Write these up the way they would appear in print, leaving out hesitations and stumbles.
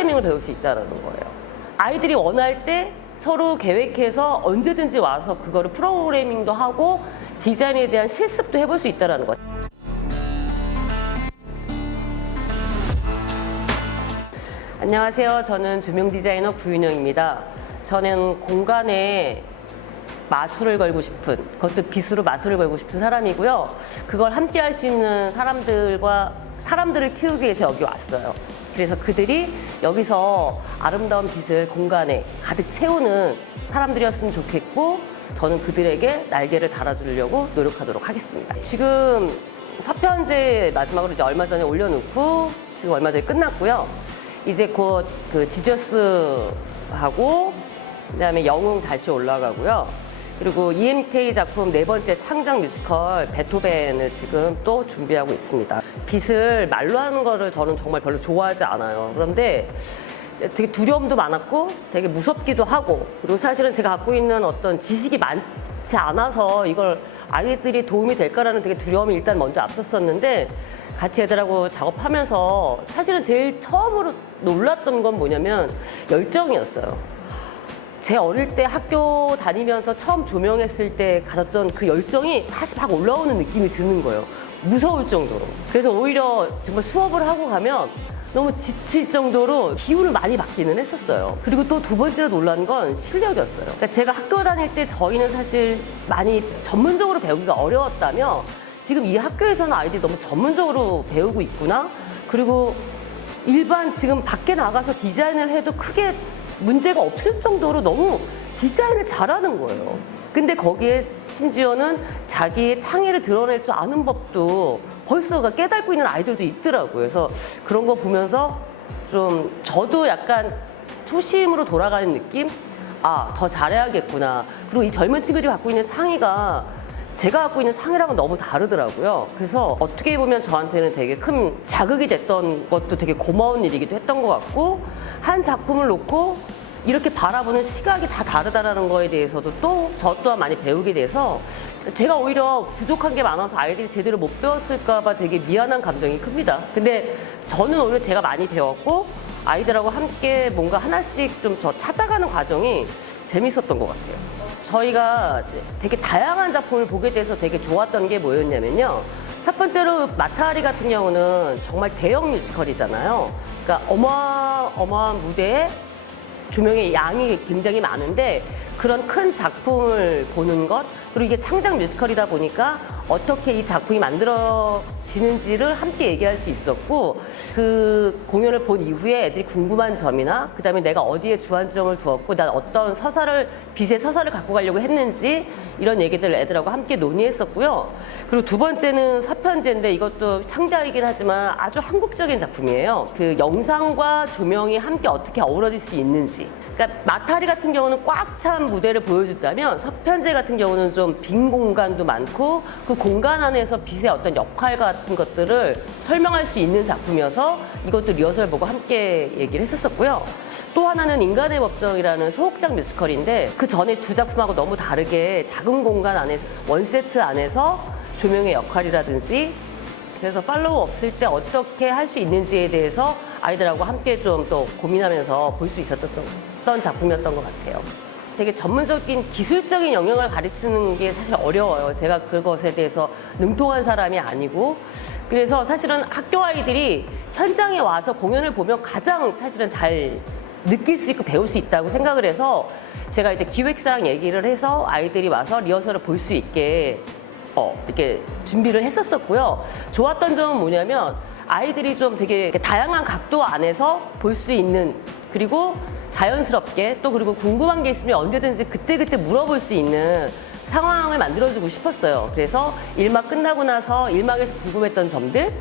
프로그래밍을 배울 수 있다는 거예요. 아이들이 원할 때 서로 계획해서 언제든지 와서 그거를 프로그래밍도 하고 디자인에 대한 실습도 해볼 수 있다는 거예요. 안녕하세요. 저는 조명 디자이너 구윤영입니다. 저는 공간에 마술을 걸고 싶은, 그것도 빗으로 마술을 걸고 싶은 사람이고요. 그걸 함께 할 수 있는 사람들을 키우기 위해서 여기 왔어요. 그래서 그들이 여기서 아름다운 빛을 공간에 가득 채우는 사람들이었으면 좋겠고, 저는 그들에게 날개를 달아주려고 노력하도록 하겠습니다. 지금 서편제 마지막으로 이제 얼마 전에 올려놓고 지금 얼마 전에 끝났고요. 이제 곧 그 지저스하고 그다음에 영웅 다시 올라가고요. 그리고 EMK 작품 네 번째 창작 뮤지컬 베토벤을 지금 또 준비하고 있습니다. 빛을 말로 하는 거를 저는 정말 별로 좋아하지 않아요. 그런데 되게 두려움도 많았고 되게 무섭기도 하고, 그리고 사실은 제가 갖고 있는 어떤 지식이 많지 않아서 이걸 아이들이 도움이 될까라는 되게 두려움이 일단 먼저 앞섰었는데, 같이 애들하고 작업하면서 사실은 제일 처음으로 놀랐던 건 뭐냐면 열정이었어요. 제 어릴 때 학교 다니면서 처음 조명했을 때 가졌던 그 열정이 다시 막 올라오는 느낌이 드는 거예요. 무서울 정도로. 그래서 오히려 정말 수업을 하고 가면 너무 지칠 정도로 기운을 많이 받기는 했었어요. 그리고 또 두 번째로 놀란 건 실력이었어요. 그러니까 제가 학교 다닐 때 저희는 사실 많이 전문적으로 배우기가 어려웠다면, 지금 이 학교에서는 아이들이 너무 전문적으로 배우고 있구나. 그리고 일반 지금 밖에 나가서 디자인을 해도 크게 문제가 없을 정도로 너무 디자인을 잘하는 거예요. 근데 거기에 심지어는 자기의 창의를 드러낼 줄 아는 법도 벌써 깨닫고 있는 아이들도 있더라고요. 그래서 그런 거 보면서 좀 저도 약간 초심으로 돌아가는 느낌? 아, 더 잘해야겠구나. 그리고 이 젊은 친구들이 갖고 있는 창의가 제가 갖고 있는 창의랑은 너무 다르더라고요. 그래서 어떻게 보면 저한테는 되게 큰 자극이 됐던 것도 되게 고마운 일이기도 했던 것 같고, 한 작품을 놓고 이렇게 바라보는 시각이 다 다르다는 거에 대해서도 또 저 또한 많이 배우게 돼서, 제가 오히려 부족한 게 많아서 아이들이 제대로 못 배웠을까 봐 되게 미안한 감정이 큽니다. 근데 저는 오히려 제가 많이 배웠고 아이들하고 함께 뭔가 하나씩 좀 저 찾아가는 과정이 재밌었던 것 같아요. 저희가 되게 다양한 작품을 보게 돼서 되게 좋았던 게 뭐였냐면요. 첫 번째로 마타리 같은 경우는 정말 대형 뮤지컬이잖아요. 그러니까 어마어마한 무대에 조명의 양이 굉장히 많은데, 그런 큰 작품을 보는 것, 그리고 이게 창작 뮤지컬이다 보니까 어떻게 이 작품이 만들어지는지를 함께 얘기할 수 있었고, 그 공연을 본 이후에 애들이 궁금한 점이나 그다음에 내가 어디에 주안점을 두었고 난 어떤 빛의 서사를 갖고 가려고 했는지, 이런 얘기들을 애들하고 함께 논의했었고요. 그리고 두 번째는 서편제인데 이것도 창작이긴 하지만 아주 한국적인 작품이에요. 그 영상과 조명이 함께 어떻게 어우러질 수 있는지. 그러니까 마타리 같은 경우는 꽉 찬 무대를 보여준다면, 서편제 같은 경우는 좀 빈 공간도 많고 그 공간 안에서 빛의 어떤 역할 같은 것들을 설명할 수 있는 작품이어서 이것도 리허설 보고 함께 얘기를 했었고요. 또 하나는 인간의 법정이라는 소극장 뮤지컬인데, 그 전에 두 작품하고 너무 다르게 작은 공간 안에서 원세트 안에서 조명의 역할이라든지, 그래서 팔로우 없을 때 어떻게 할 수 있는지에 대해서 아이들하고 함께 좀 또 고민하면서 볼 수 있었던 작품이었던 것 같아요. 되게 전문적인 기술적인 영역을 가르치는 게 사실 어려워요. 제가 그것에 대해서 능통한 사람이 아니고. 그래서 사실은 학교 아이들이 현장에 와서 공연을 보면 가장 사실은 잘 느낄 수 있고 배울 수 있다고 생각을 해서, 제가 이제 기획사랑 얘기를 해서 아이들이 와서 리허설을 볼 수 있게 이렇게 준비를 했었었고요. 좋았던 점은 뭐냐면 아이들이 좀 되게 다양한 각도 안에서 볼 수 있는, 그리고 자연스럽게 또 그리고 궁금한 게 있으면 언제든지 그때그때 물어볼 수 있는 상황을 만들어주고 싶었어요. 그래서 1막 끝나고 나서 1막에서 궁금했던 점들,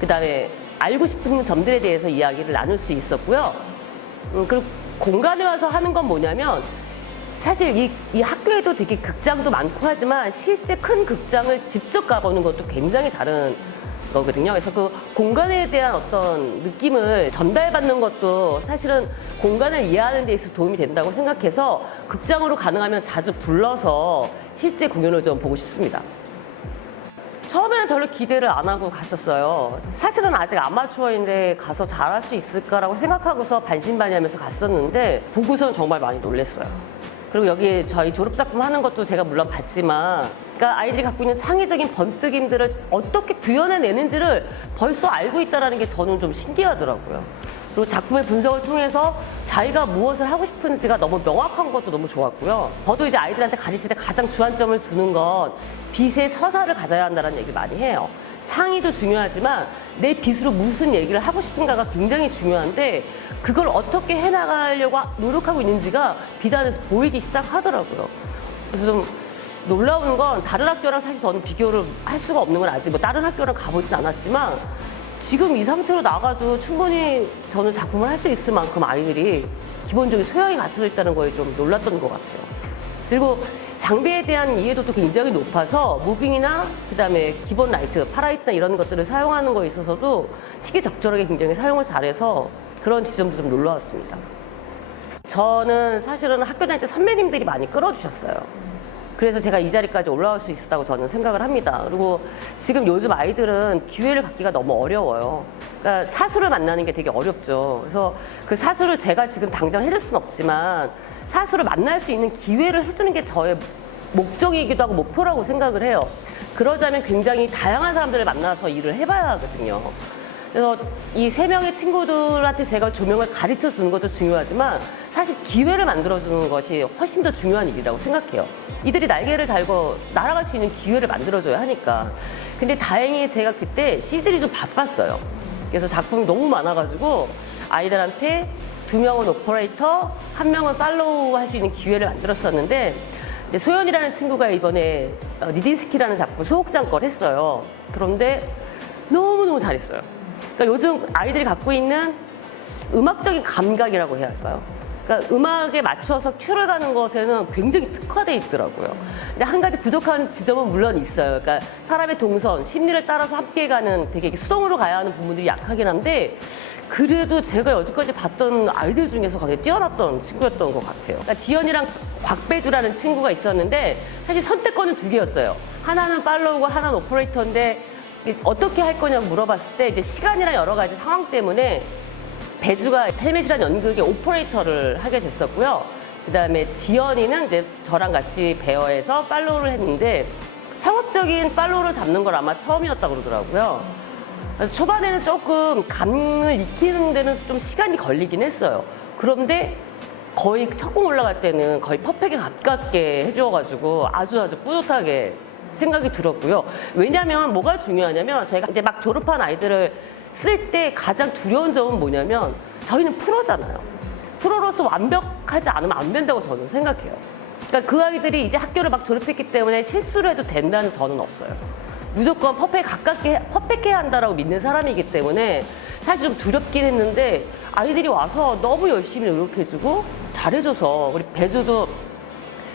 그 다음에 알고 싶은 점들에 대해서 이야기를 나눌 수 있었고요. 그리고 공간에 와서 하는 건 뭐냐면, 사실 이 학교에도 되게 극장도 많고 하지만 실제 큰 극장을 직접 가보는 것도 굉장히 다른 거거든요. 그래서 그 공간에 대한 어떤 느낌을 전달받는 것도 사실은 공간을 이해하는 데 있어서 도움이 된다고 생각해서 극장으로 가능하면 자주 불러서 실제 공연을 좀 보고 싶습니다. 처음에는 별로 기대를 안 하고 갔었어요. 사실은 아직 아마추어인데 가서 잘할 수 있을까라고 생각하고서 반신반의하면서 갔었는데 보고서는 정말 많이 놀랐어요. 그리고 여기 저희 졸업작품 하는 것도 제가 물론 봤지만, 그러니까 아이들이 갖고 있는 창의적인 번뜩임들을 어떻게 구현해내는지를 벌써 알고 있다는 게 저는 좀 신기하더라고요. 그리고 작품의 분석을 통해서 자기가 무엇을 하고 싶은지가 너무 명확한 것도 너무 좋았고요. 저도 이제 아이들한테 가르칠 때 가장 주안점을 두는 건 빛의 서사를 가져야 한다는 얘기를 많이 해요. 창의도 중요하지만 내 빛으로 무슨 얘기를 하고 싶은가가 굉장히 중요한데, 그걸 어떻게 해나가려고 노력하고 있는지가 빛 안에서 보이기 시작하더라고요. 그래서 좀 놀라운 건, 다른 학교랑 사실 저는 비교를 할 수가 없는 건, 아직 뭐 다른 학교랑 가보진 않았지만 지금 이 상태로 나가도 충분히 저는 작품을 할 수 있을 만큼 아이들이 기본적인 소양이 갖춰져 있다는 거에 좀 놀랐던 것 같아요. 그리고 장비에 대한 이해도도 굉장히 높아서 무빙이나 그다음에 기본 라이트, 파라이트나 이런 것들을 사용하는 거에 있어서도 시기적절하게 굉장히 사용을 잘해서 그런 지점도 좀 놀라웠습니다. 저는 사실은 학교 다닐 때 선배님들이 많이 끌어주셨어요. 그래서 제가 이 자리까지 올라올 수 있었다고 저는 생각을 합니다. 그리고 지금 요즘 아이들은 기회를 갖기가 너무 어려워요. 그러니까 사수를 만나는 게 되게 어렵죠. 그래서 그 사수를 제가 지금 당장 해줄 수는 없지만 사수를 만날 수 있는 기회를 해주는 게 저의 목적이기도 하고 목표라고 생각을 해요. 그러자면 굉장히 다양한 사람들을 만나서 일을 해봐야 하거든요. 그래서 이 3명의 친구들한테 제가 조명을 가르쳐 주는 것도 중요하지만 사실 기회를 만들어주는 것이 훨씬 더 중요한 일이라고 생각해요. 이들이 날개를 달고 날아갈 수 있는 기회를 만들어줘야 하니까. 근데 다행히 제가 그때 시즌이 좀 바빴어요. 그래서 작품이 너무 많아가지고 아이들한테 2명은 오퍼레이터, 1명은 팔로우 할 수 있는 기회를 만들었었는데, 소연이라는 친구가 이번에 니딘스키라는 작품 소극장 걸 했어요. 그런데 너무너무 잘했어요. 그러니까 요즘 아이들이 갖고 있는 음악적인 감각이라고 해야 할까요? 그러니까 음악에 맞춰서 큐를 가는 것에는 굉장히 특화되어 있더라고요. 근데 한 가지 부족한 지점은 물론 있어요. 그러니까 사람의 동선, 심리를 따라서 함께 가는 되게 수동으로 가야 하는 부분들이 약하긴 한데, 그래도 제가 여지까지 봤던 아이들 중에서 굉장히 뛰어났던 친구였던 것 같아요. 그러니까 지연이랑 곽배주라는 친구가 있었는데 사실 선택권은 2개였어요. 하나는 팔로우고 하나는 오퍼레이터인데 어떻게 할 거냐고 물어봤을 때 이제 시간이랑 여러 가지 상황 때문에 배주가 헬멧이라는 연극의 오퍼레이터를 하게 됐었고요. 그 다음에 지연이는 이제 저랑 같이 베어에서 팔로우를 했는데 상업적인 팔로우를 잡는 걸 아마 처음이었다고 그러더라고요. 그래서 초반에는 조금 감을 익히는 데는 좀 시간이 걸리긴 했어요. 그런데 거의 첫 공 올라갈 때는 거의 퍼펙에 가깝게 해줘가지고 아주 뿌듯하게 생각이 들었고요. 왜냐하면 뭐가 중요하냐면 저희가 이제 막 졸업한 아이들을 쓸 때 가장 두려운 점은 뭐냐면 저희는 프로잖아요. 프로로서 완벽하지 않으면 안 된다고 저는 생각해요. 그러니까 그 아이들이 이제 학교를 막 졸업했기 때문에 실수를 해도 된다는 저는 없어요. 무조건 퍼펙해야 한다라고 믿는 사람이기 때문에 사실 좀 두렵긴 했는데 아이들이 와서 너무 열심히 노력해주고 잘해줘서, 우리 배주도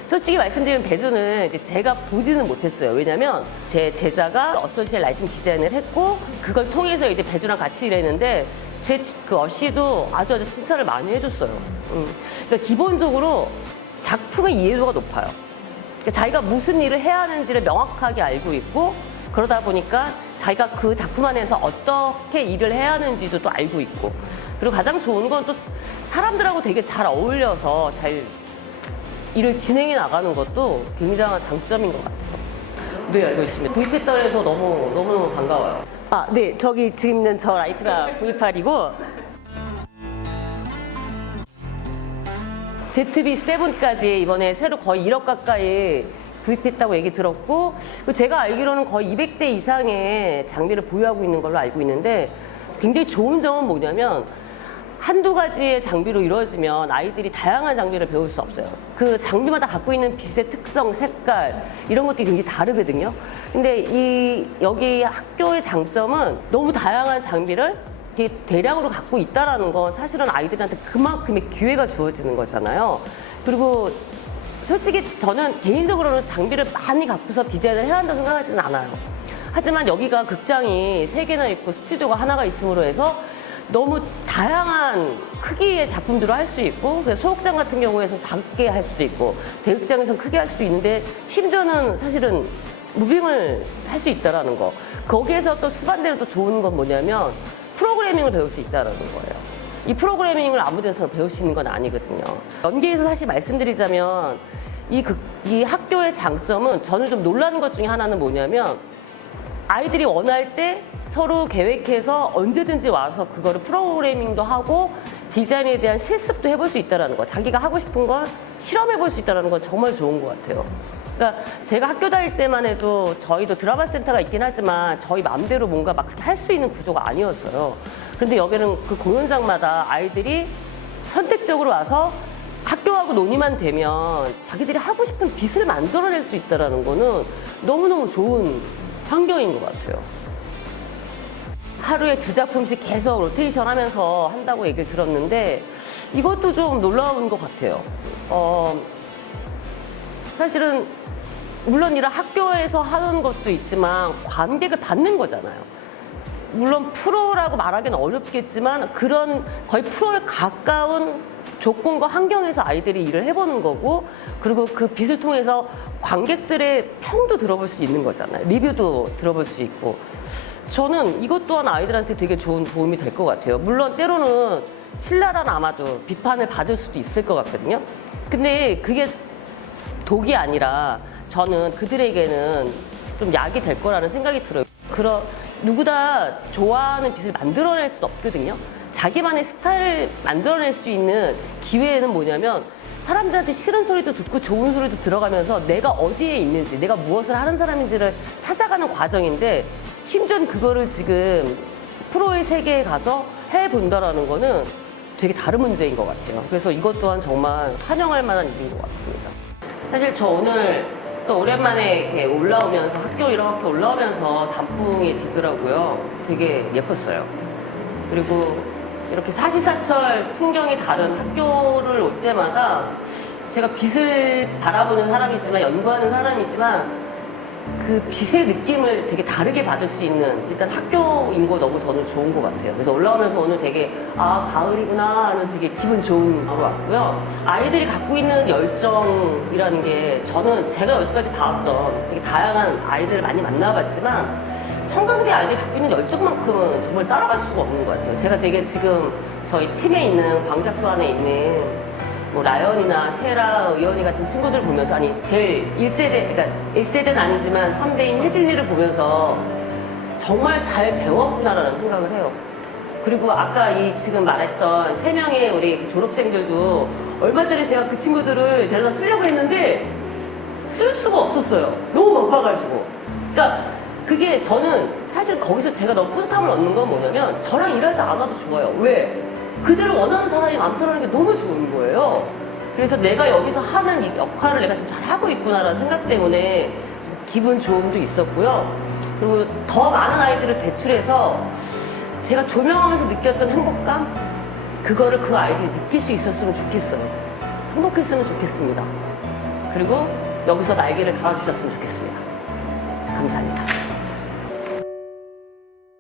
솔직히 말씀드리면 배주는 이제 제가 보지는 못했어요. 왜냐면 제 제자가 어소시얼 라이팅 디자인을 했고 그걸 통해서 이제 배주랑 같이 일했는데 제 그 어시도 아주 칭찬을 많이 해줬어요. 그러니까 기본적으로 작품의 이해도가 높아요. 그러니까 자기가 무슨 일을 해야 하는지를 명확하게 알고 있고, 그러다 보니까 자기가 그 작품 안에서 어떻게 일을 해야 하는지도 또 알고 있고, 그리고 가장 좋은 건 또 사람들하고 되게 잘 어울려서 잘 일을 진행해 나가는 것도 굉장한 장점인 것 같아요. 네, 알고 있습니다. 구입했다고 해서 너무 반가워요. 아, 네. 저기 지금 있는 저 라이트가 V8이고 ZB7까지 이번에 새로 거의 1억 가까이 구입했다고 얘기 들었고, 제가 알기로는 거의 200대 이상의 장비를 보유하고 있는 걸로 알고 있는데, 굉장히 좋은 점은 뭐냐면 한두 가지의 장비로 이루어지면 아이들이 다양한 장비를 배울 수 없어요. 그 장비마다 갖고 있는 빛의 특성, 색깔 이런 것들이 굉장히 다르거든요. 근데 여기 학교의 장점은 너무 다양한 장비를 대량으로 갖고 있다라는 건 사실은 아이들한테 그만큼의 기회가 주어지는 거잖아요. 그리고 솔직히 저는 개인적으로는 장비를 많이 갖고서 디자인을 해야 한다고 생각하지는 않아요. 하지만 여기가 극장이 3개나 있고 스튜디오가 하나가 있음으로 해서 너무 다양한 크기의 작품들을 할 수 있고, 소극장 같은 경우에는 작게 할 수도 있고 대극장에서는 크게 할 수도 있는데, 심지어는 사실은 무빙을 할 수 있다라는 거. 거기에서 또 수반되는 또 좋은 건 뭐냐면 프로그래밍을 배울 수 있다라는 거예요. 이 프로그래밍을 아무 데서 배울 수 있는 건 아니거든요. 연계에서 사실 말씀드리자면 이 학교의 장점은 저는 좀 놀라는 것 중에 하나는 뭐냐면 아이들이 원할 때 서로 계획해서 언제든지 와서 그거를 프로그래밍도 하고 디자인에 대한 실습도 해볼 수 있다는 거. 자기가 하고 싶은 걸 실험해볼 수 있다는 건 정말 좋은 것 같아요. 그러니까 제가 학교 다닐 때만 해도 저희도 드라마 센터가 있긴 하지만 저희 마음대로 뭔가 막 그렇게 할 수 있는 구조가 아니었어요. 그런데 여기는 그 공연장마다 아이들이 선택적으로 와서 학교하고 논의만 되면 자기들이 하고 싶은 빛을 만들어낼 수 있다는 거는 너무너무 좋은 환경인 것 같아요. 하루에 2작품씩 계속 로테이션 하면서 한다고 얘기를 들었는데 이것도 좀 놀라운 것 같아요. 사실은 물론 이런 학교에서 하는 것도 있지만 관객을 받는 거잖아요. 물론 프로라고 말하기는 어렵겠지만 그런 거의 프로에 가까운 조건과 환경에서 아이들이 일을 해보는 거고 그리고 그 빛을 통해서 관객들의 평도 들어볼 수 있는 거잖아요. 리뷰도 들어볼 수 있고 저는 이것 또한 아이들한테 되게 좋은 도움이 될 것 같아요. 물론 때로는 신랄한 아마도 비판을 받을 수도 있을 것 같거든요. 근데 그게 독이 아니라 저는 그들에게는 좀 약이 될 거라는 생각이 들어요. 누구나 좋아하는 빛을 만들어낼 수는 없거든요. 자기만의 스타일을 만들어낼 수 있는 기회는 뭐냐면 사람들한테 싫은 소리도 듣고 좋은 소리도 들어가면서 내가 어디에 있는지, 내가 무엇을 하는 사람인지를 찾아가는 과정인데 심지어 그거를 지금 프로의 세계에 가서 해본다라는 거는 되게 다른 문제인 것 같아요. 그래서 이것 또한 정말 환영할 만한 일인 것 같습니다. 사실 저 오늘 또 오랜만에 이렇게 올라오면서 학교 이렇게 올라오면서 단풍이 지더라고요. 되게 예뻤어요. 그리고 이렇게 사시사철 풍경이 다른 학교를 올 때마다 제가 빛을 바라보는 사람이지만 연구하는 사람이지만 그 빛의 느낌을 되게 다르게 받을 수 있는 일단 학교인 거 너무 저는 좋은 것 같아요. 그래서 올라오면서 오늘 되게 가을이구나 하는 되게 기분 좋은 것 같고요. 아이들이 갖고 있는 열정이라는 게 저는 제가 여기까지 봐왔던 되게 다양한 아이들을 많이 만나봤지만 청강대 아이들이 갖고 있는 열정만큼은 정말 따라갈 수가 없는 것 같아요. 제가 되게 지금 저희 팀에 있는 광작소 안에 있는 뭐 라연이나 세라, 의연이 같은 친구들을 보면서 아니 제일 1세대, 그러니까 1세대는 아니지만 선배인 혜진이를 보면서 정말 잘 배웠구나라는 생각을 해요. 그리고 아까 이 지금 말했던 3명의 우리 졸업생들도 얼마 전에 제가 그 친구들을 데려다 쓰려고 했는데 쓸 수가 없었어요. 너무 바빠가지고. 그러니까 그게 저는 사실 거기서 제가 너무 뿌듯함을 얻는 건 뭐냐면 저랑 일하지 않아도 좋아요. 왜? 그대로 원하는 사람이 많다는 게 너무 좋은 거예요. 그래서 내가 여기서 하는 이 역할을 내가 지금 잘하고 있구나라는 생각 때문에 기분 좋음도 있었고요. 그리고 더 많은 아이들을 배출해서 제가 조명하면서 느꼈던 행복감? 그거를 그 아이들이 느낄 수 있었으면 좋겠어요. 행복했으면 좋겠습니다. 그리고 여기서 날개를 달아주셨으면 좋겠습니다. 감사합니다.